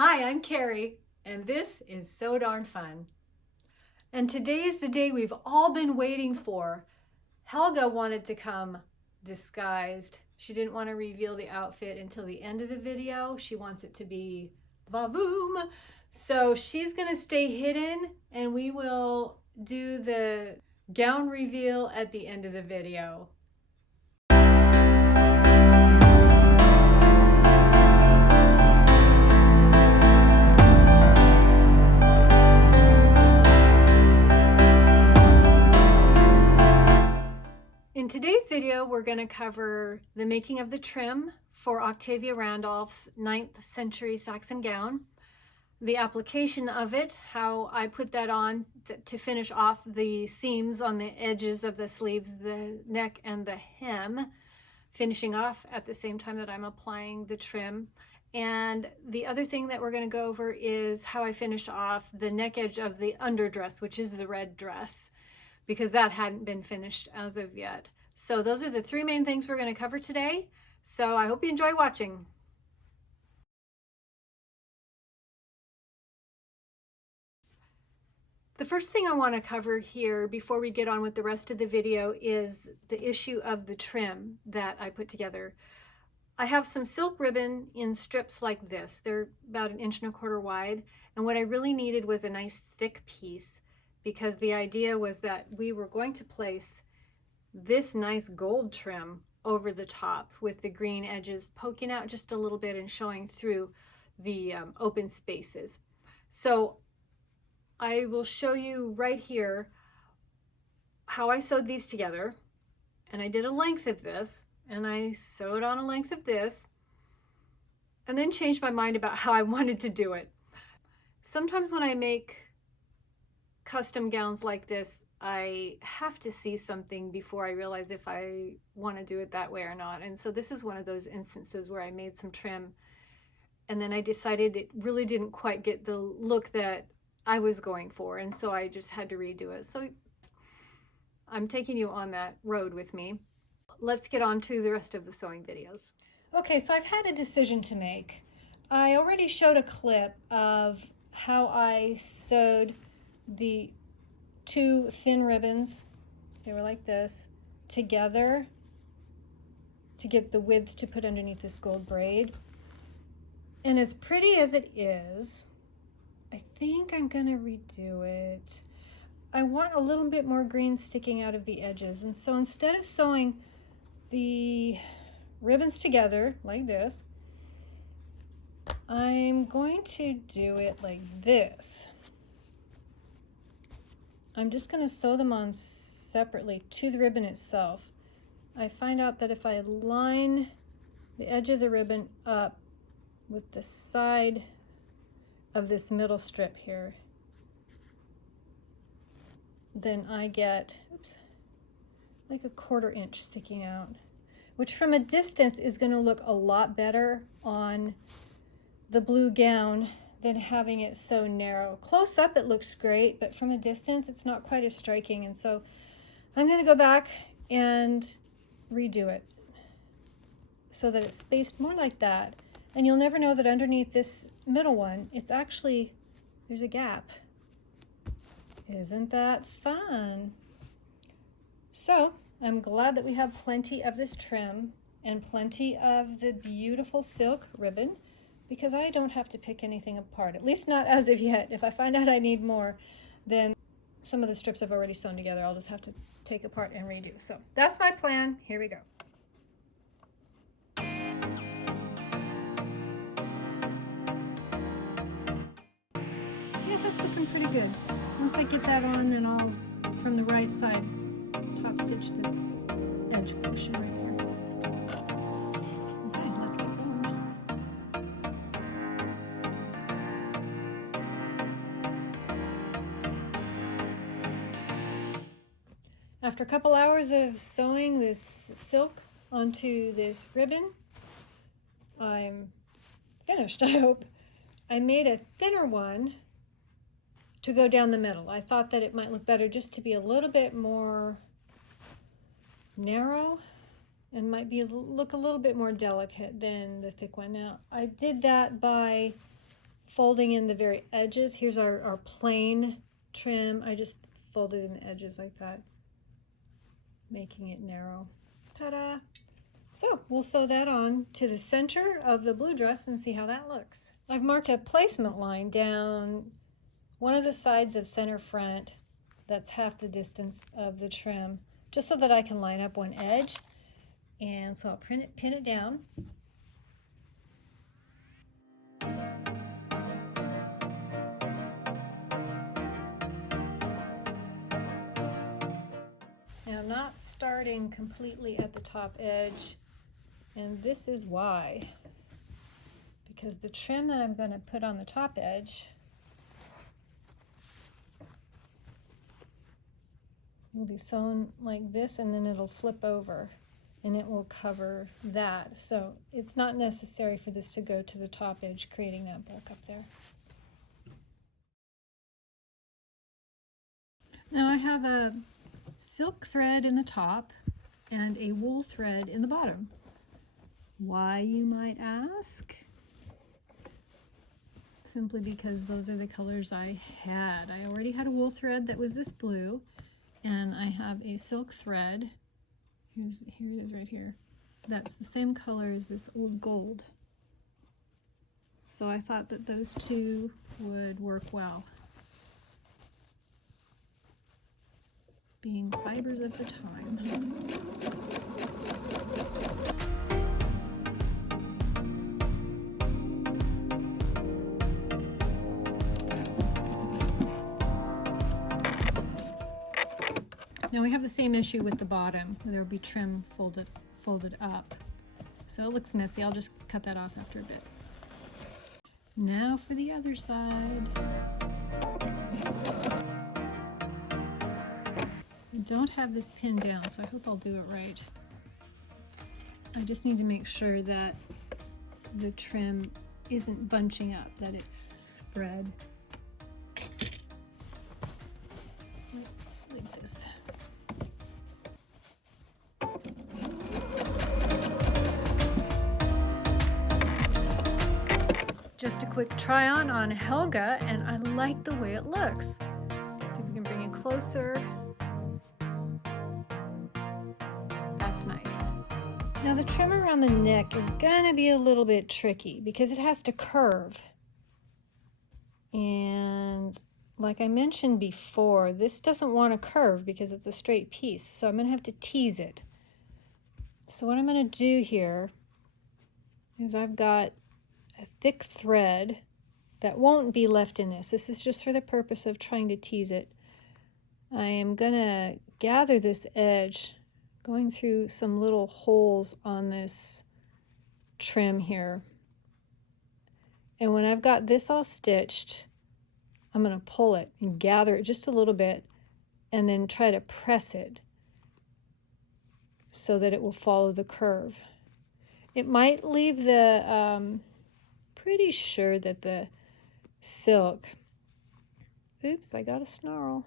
Hi, I'm Carrie, and this is So Darn Fun. And today is the day we've all been waiting for. Helga wanted to come disguised. She didn't want to reveal the outfit until the end of the video. She wants it to be va-voom. So she's going to stay hidden, and we will do the gown reveal at the end of the video. In today's video, we're going to cover the making of the trim for Octavia Randolph's 9th century Saxon gown, the application of it, how I put that on to finish off the seams on the edges of the sleeves, the neck, and the hem, finishing off at the same time that I'm applying the trim. And the other thing that we're going to go over is how I finished off the neck edge of the underdress, which is the red dress, because that hadn't been finished as of yet. So those are the three main things we're going to cover today. So I hope you enjoy watching. The first thing I want to cover here before we get on with the rest of the video is the issue of the trim that I put together. I have some silk ribbon in strips like this. They're about 1.25 inches wide. And what I really needed was a nice thick piece, because the idea was that we were going to place this nice gold trim over the top with the green edges poking out just a little bit and showing through the open spaces. So I will show you right here how I sewed these together. And I did a length of this, and I sewed on a length of this, and then changed my mind about how I wanted to do it. Sometimes when I make custom gowns like this, I have to see something before I realize if I want to do it that way or not. And so this is one of those instances where I made some trim, and then I decided it really didn't quite get the look that I was going for, and so I just had to redo it. So I'm taking you on that road with me. Let's get on to the rest of the sewing videos. Okay, so I've had a decision to make. I already showed a clip of how I sewed the two thin ribbons, they were like this, together to get the width to put underneath this gold braid. And as pretty as it is, I think I'm gonna redo it. I want a little bit more green sticking out of the edges, and so instead of sewing the ribbons together like this, I'm going to do it like this. I'm just going to sew them on separately to the ribbon itself. I find out that if I line the edge of the ribbon up with the side of this middle strip here, then I get, oops, like a 1/4 inch sticking out, which from a distance is going to look a lot better on the blue gown than having it so narrow. Close up it looks great, but from a distance it's not quite as striking, and so I'm going to go back and redo it so that it's spaced more like that. And you'll never know that underneath this middle one, it's actually, there's a gap. Isn't that fun? So I'm glad that we have plenty of this trim and plenty of the beautiful silk ribbon, because I don't have to pick anything apart, at least not as of yet. If I find out I need more, then some of the strips I've already sewn together, I'll just have to take apart and redo. So that's my plan. Here we go. Yeah, that's looking pretty good. Once I get that on, then I'll, from the right side, top stitch this edge portion right here. Okay, let's get going. After a couple hours of sewing this silk onto this ribbon, I'm finished, I hope. I made a thinner one to go down the middle. I thought that it might look better just to be a little bit more narrow and might be look a little bit more delicate than the thick one. Now, I did that by folding in the very edges. Here's our plain trim. I just folded in the edges like that, making it narrow. Ta-da! So we'll sew that on to the center of the blue dress and see how that looks. I've marked a placement line down one of the sides of center front. That's half the distance of the trim, just so that I can line up one edge. And so I'll pin it down. Now I'm not starting completely at the top edge, and this is why. Because the trim that I'm going to put on the top edge will be sewn like this, and then it'll flip over and it will cover that. So it's not necessary for this to go to the top edge, creating that bulk up there. Now I have a silk thread in the top and a wool thread in the bottom. Why, you might ask? Simply because those are the colors I had. I already had a wool thread that was this blue, and I have a silk thread. Here it is right here. That's the same color as this old gold. So I thought that those two would work well, being fibers of the time. Now we have the same issue with the bottom. There will be trim folded up. So it looks messy. I'll just cut that off after a bit. Now for the other side. I don't have this pinned down, so I hope I'll do it right. I just need to make sure that the trim isn't bunching up, that it's spread like this. Just a quick try on Helga, and I like the way it looks. Let's see if we can bring it closer. That's nice. Now the trim around the neck is gonna be a little bit tricky because it has to curve. And like I mentioned before, this doesn't want to curve because it's a straight piece, so I'm gonna have to tease it. So what I'm gonna do here is I've got a thick thread that won't be left in this. This is just for the purpose of trying to tease it. I am gonna gather this edge, going through some little holes on this trim here. And when I've got this all stitched, I'm gonna pull it and gather it just a little bit and then try to press it so that it will follow the curve. It might leave the, pretty sure that the silk, oops, I got a snarl.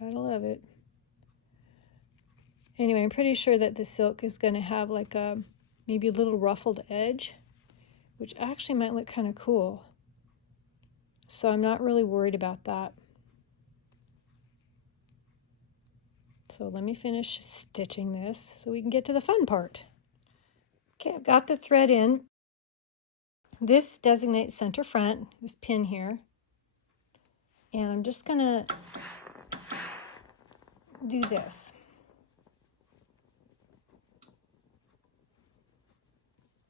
Gotta love it. Anyway, I'm pretty sure that the silk is going to have like a maybe a little ruffled edge, which actually might look kind of cool. So I'm not really worried about that. So let me finish stitching this so we can get to the fun part. Okay, I've got the thread in. This designates center front, this pin here. And I'm just gonna do this.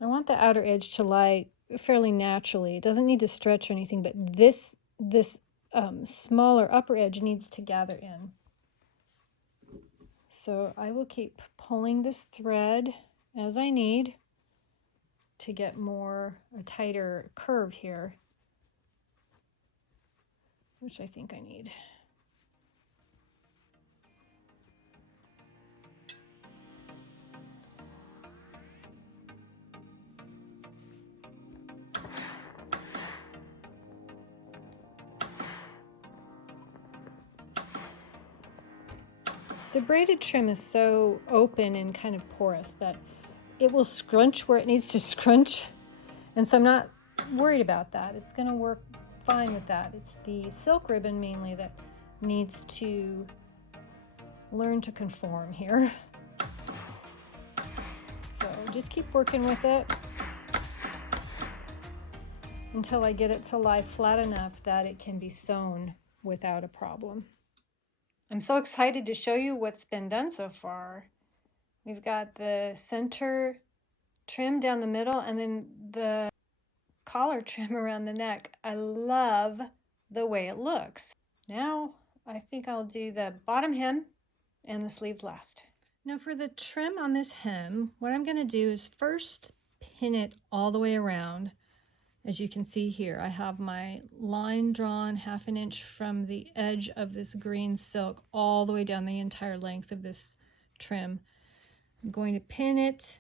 I want the outer edge to lie fairly naturally. It doesn't need to stretch or anything, but this smaller upper edge needs to gather in. So I will keep pulling this thread as I need to get a tighter curve here, which I think I need. The braided trim is so open and kind of porous that it will scrunch where it needs to scrunch, And so I'm not worried about that. It's going to work fine with that. It's the silk ribbon mainly that needs to learn to conform here. So just keep working with it until I get it to lie flat enough that it can be sewn without a problem. I'm so excited to show you what's been done so far. We've got the center trim down the middle and then the collar trim around the neck. I love the way it looks. Now I think I'll do the bottom hem and the sleeves last. Now for the trim on this hem, what I'm going to do is first pin it all the way around. As you can see here, I have my line drawn 1/2 inch from the edge of this green silk all the way down the entire length of this trim. I'm going to pin it,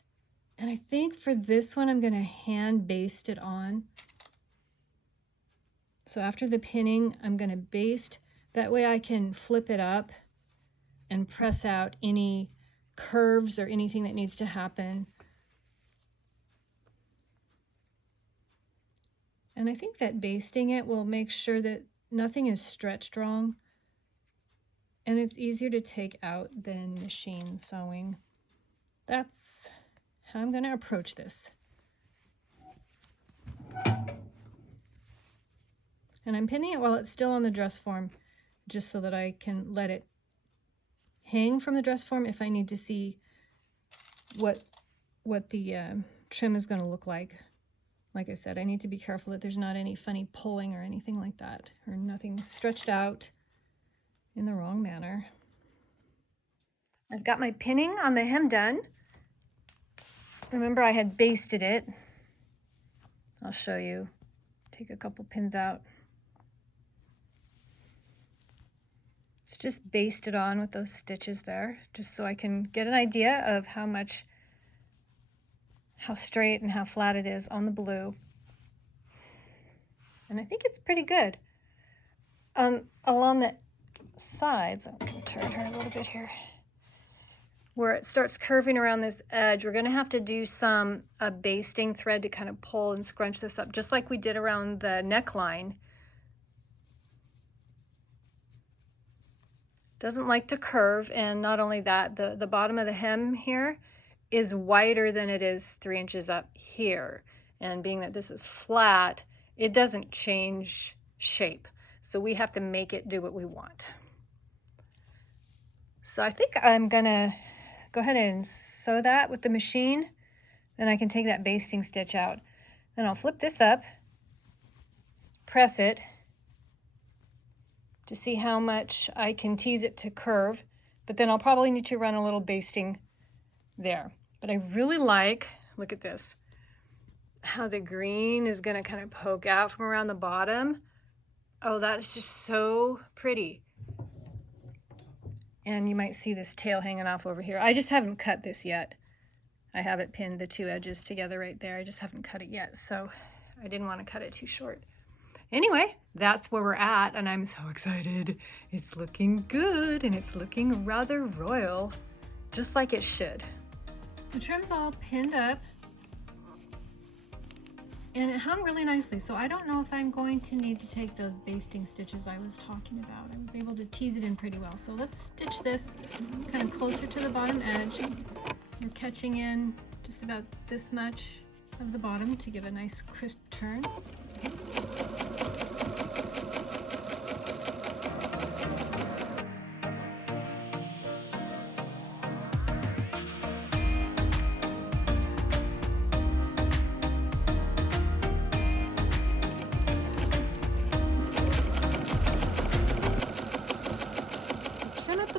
and I think for this one I'm going to hand baste it on. So after the pinning, I'm going to baste. That way I can flip it up and press out any curves or anything that needs to happen. And I think that basting it will make sure that nothing is stretched wrong, and it's easier to take out than machine sewing. That's how I'm going to approach this. And I'm pinning it while it's still on the dress form, just so that I can let it hang from the dress form if I need to see what the trim is going to look like. Like I said, I need to be careful that there's not any funny pulling or anything like that, or nothing stretched out in the wrong manner. I've got my pinning on the hem done. Remember, I had basted it. I'll show you. Take a couple pins out. It's just basted on with those stitches there, just so I can get an idea of how straight and how flat it is on the blue. And I think it's pretty good. Along the sides, I'm going to turn her a little bit here, where it starts curving around this edge, we're going to have to do a basting thread to kind of pull and scrunch this up, just like we did around the neckline. Doesn't like to curve, and not only that, the bottom of the hem here is wider than it is 3 inches up here. And being that this is flat, it doesn't change shape. So we have to make it do what we want. So I think I'm gonna go ahead and sew that with the machine. Then I can take that basting stitch out. Then I'll flip this up, press it to see how much I can tease it to curve. But then I'll probably need to run a little basting there. But I really like, look at this, how the green is going to kind of poke out from around the bottom. Oh, that is just so pretty. And you might see this tail hanging off over here. I just haven't cut this yet. I have it pinned, the two edges together right there. I just haven't cut it yet, so I didn't want to cut it too short. Anyway, that's where we're at, and I'm so excited. It's looking good, and it's looking rather royal, just like it should. The trim's all pinned up, and it hung really nicely, so I don't know if I'm going to need to take those basting stitches I was talking about. I was able to tease it in pretty well. So let's stitch this kind of closer to the bottom edge. We're catching in just about this much of the bottom to give a nice crisp turn.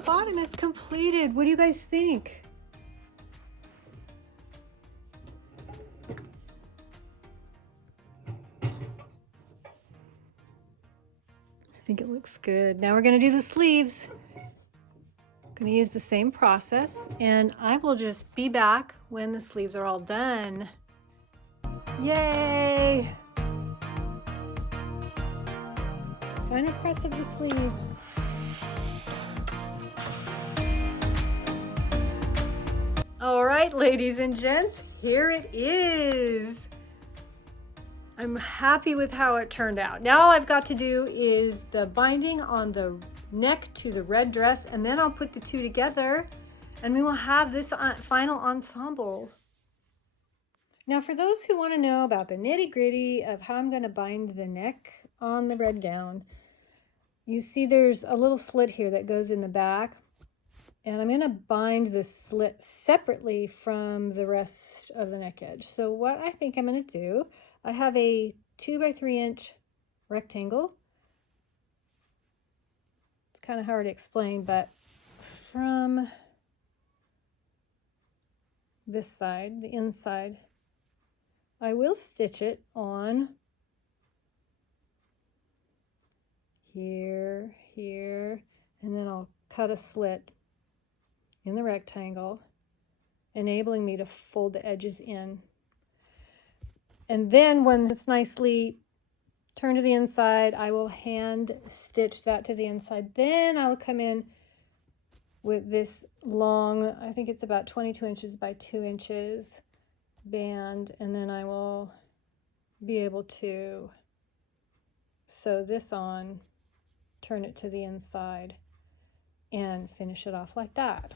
Bottom is completed. What do you guys think? I think it looks good. Now we're going to do the sleeves. I'm going to use the same process, and I will just be back when the sleeves are all done. Yay! Final press of the sleeves. All right, ladies and gents, here it is. I'm happy with how it turned out. Now all I've got to do is the binding on the neck to the red dress, and then I'll put the two together and we will have this final ensemble. Now for those who want to know about the nitty-gritty of how I'm going to bind the neck on the red gown, you see there's a little slit here that goes in the back, and I'm going to bind this slit separately from the rest of the neck edge. So what I think I'm going to do, I have a 2 by 3 inch rectangle. It's kind of hard to explain, but from this side, the inside, I will stitch it on here, here, and then I'll cut a slit in the rectangle, enabling me to fold the edges in. And then when it's nicely turned to the inside, I will hand stitch that to the inside. Then I will come in with this long, I think it's about 22 inches by 2 inches band, and then I will be able to sew this on, turn it to the inside, and finish it off like that.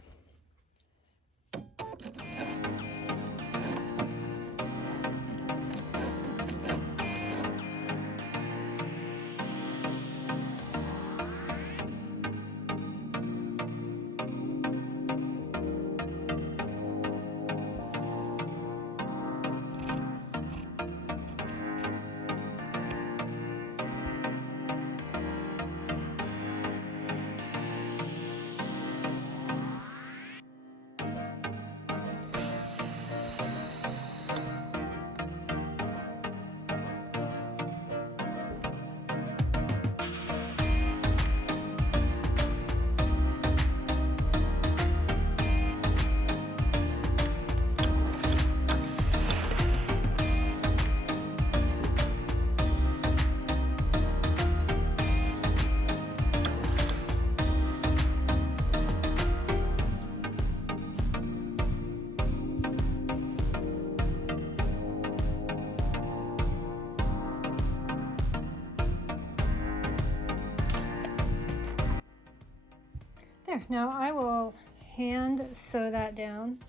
There, now I will hand sew that down,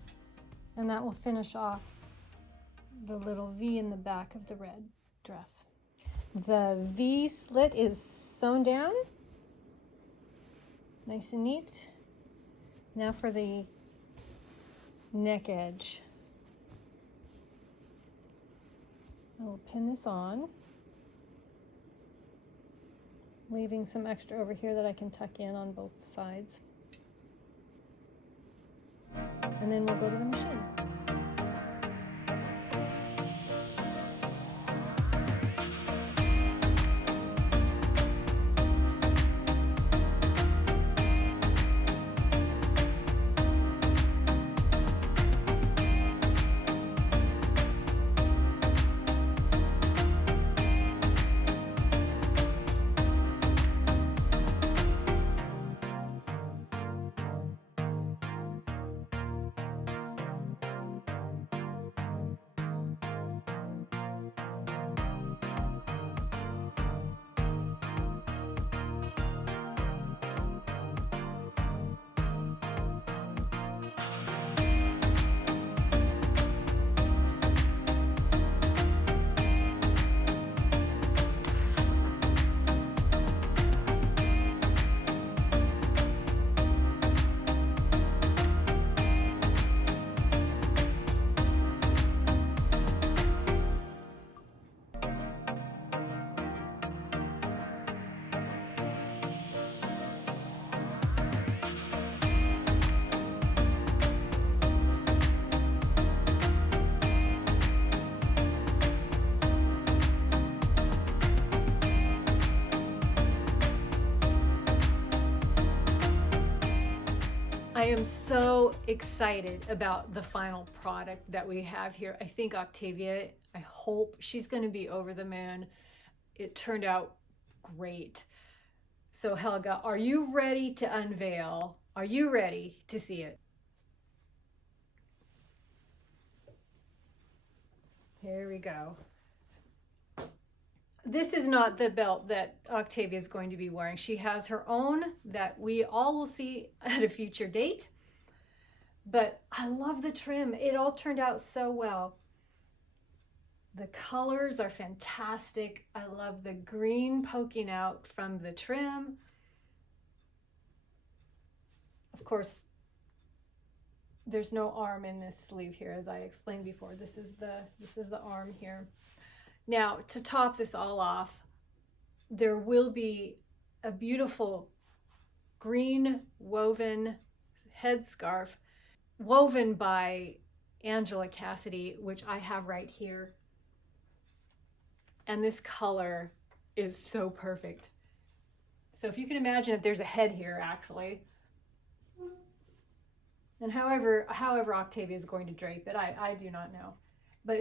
and that will finish off the little V in the back of the red dress. The V slit is sewn down, nice and neat. Now for the neck edge. I will pin this on, leaving some extra over here that I can tuck in on both sides. And then we'll go to the machine. I am so excited about the final product that we have here. I think Octavia, I hope she's going to be over the moon. It turned out great. So Helga, are you ready to unveil? Are you ready to see it? Here we go. This is not the belt that Octavia is going to be wearing. She has her own that we all will see at a future date. But I love the trim. It all turned out so well. The colors are fantastic. I love the green poking out from the trim. Of course, there's no arm in this sleeve here, as I explained before. This is the arm here. Now, to top this all off, there will be a beautiful green woven headscarf woven by Angela Cassidy, which I have right here. And this color is so perfect. So if you can imagine that there's a head here, actually. And however Octavia is going to drape it, I do not know. But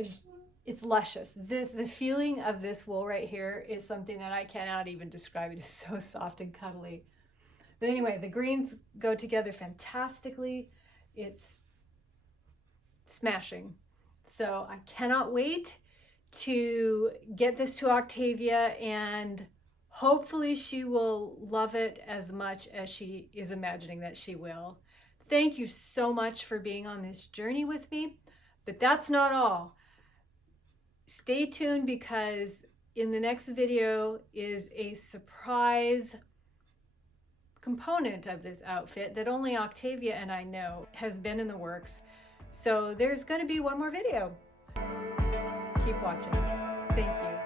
it's luscious. The feeling of this wool right here is something that I cannot even describe. It is so soft and cuddly. But anyway, the greens go together fantastically. It's smashing. So I cannot wait to get this to Octavia, and hopefully she will love it as much as she is imagining that she will. Thank you so much for being on this journey with me, but that's not all. Stay tuned, because in the next video is a surprise component of this outfit that only Octavia and I know has been in the works. So there's going to be one more video. Keep watching. Thank you.